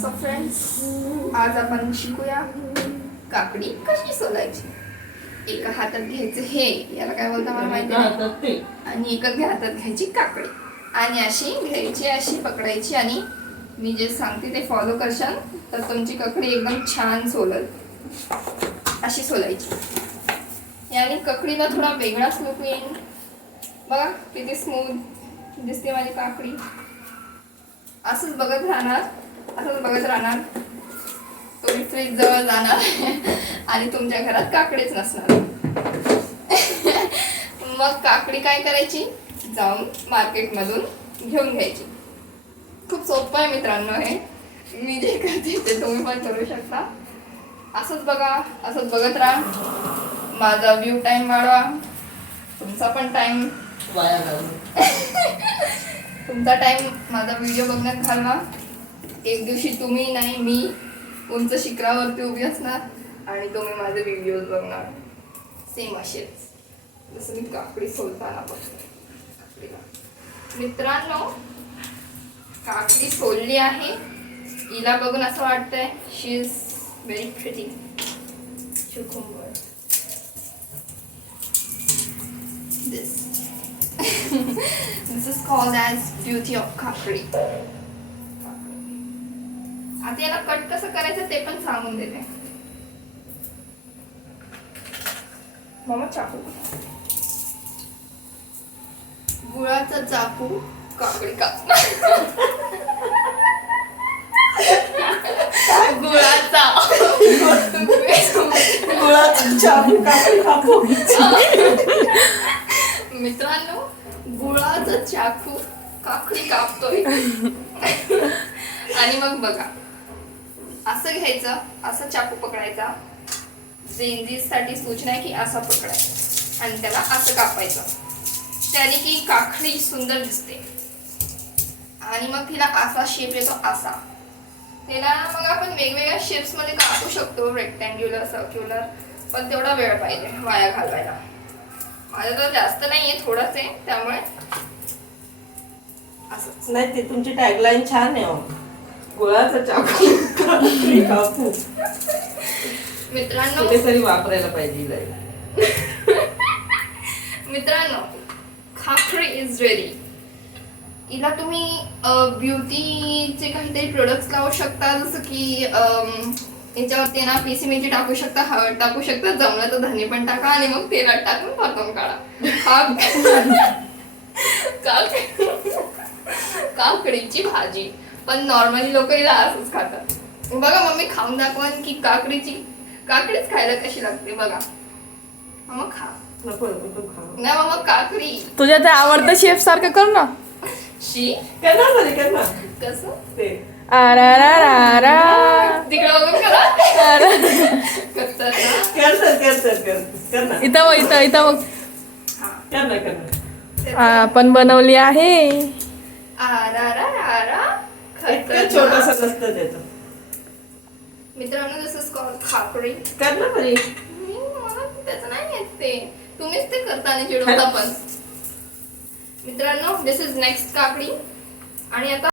So friends, आज आपण शिकूया काकडी कशी सोलायची. एका हातात घ्यायचं हे, याला काय बोलता मला माहिती नाही, आणि एका हातात घ्यायची काकडी आणि अशी घ्यायची, अशी पकडायची आणि मी जे सांगते ते फॉलो करशाल तर तुमची काकडी एकदम छान सोलल. अशी सोलायची. याने काकडीला थोडा वेगळाच लुक येईल. बघा किती स्मूथ दिसते माझी काकडी. असंच बघत राहणार, असंच बघत राहणार. तुम्ही फ्रीज जवळ जाणार आणि तुमच्या घरात काकडीच नसणार. मग काकडी काय करायची, जाऊन मार्केटमधून घेऊन घ्यायची. खूप सोपं आहे मित्रांनो हे. मी जे करते ते तुम्ही पण करू शकता. असंच बघा, असंच बघत राहा. माझा व्ह्यू टाइम वाढवा, तुमचा पण टाइम वाया घालू. तुमचा टाइम माझा व्हिडिओ बघण्यात घालवा. एक दिवशी तुम्ही नाही मी उंच शिखरावरती उभी असणार आणि तुम्ही माझे व्हिडिओज बघणार. सेम असेच जसं मी काकडी सोलताना बघते. मित्रांनो, काकडी सोलली आहे. हिला बघून असं वाटतंय शी इज व्हेरी प्रिटी. शुकुंबर This is called as beauty of काकडी. आता याला कट कसं करायचं ते पण सांगून देते. मामा चाकू, गुळाचा चाकू काकडी काप. गुळाचा चाकू काकडी कापू. मित्रांनो, गुळाचा चाकू काकडी कापतोय. आणि मग बघा, असं घ्यायचं, असं चाकू पकडायचा. साठी सूचना आहे की असा पकडायचा आणि त्याला असं कापायचं. त्याने की काकडी सुंदर दिसते. आणि मग तिला असा शेप येतो, असा. त्याला मग आपण वेगवेगळ्या शेप्स मध्ये कापू शकतो, रेक्टँग्युलर, सर्क्युलर. पण तेवढा वेळ पाहिजे वाया घालवायला. माझं तर जास्त नाहीये, थोडंच आहे, त्यामुळे असंच. नाही, ते तुमची टॅगलाईन छान आहे. गुळाचा चाकू काकडी कापू. मित्रांनो, कुठेतरी वापरायला पाहिजे. मित्रांनो, काकडी इज रेडी. हिला तुम्ही ब्युटीचे काहीतरी प्रोडक्ट्स लावू शकता, जसं की याच्यावरती ना पिसी मिरची टाकू शकता, हळद टाकू शकता, जमलं तर धने पण टाका आणि मग तेलात टाकून परतून काढा. काकडीची भाजी. पण नॉर्मली लोक हिला असंच खातात. बघा मम्मी खाऊन दाखवन की काकडीच खायला कशी लागते. बघा मग खा. नाही मग काकडी तुझ्या त्या आवडतं शेफ सारखं कर ना. शी करणार कसं ते तिकडे बघून करा. इथं बघ, इथं बघ. हा, आपण बनवली आहे. छोटासा असतं त्याचं. मित्रांनो, दिस इज कॉल्ड काकडी. कर ना बरी. मला त्याचं नाही येत ते. तुम्हीच ते करता आणि चिडवता पण. मित्रांनो, दिस इज नेक्स्ट काकडी. आणि आता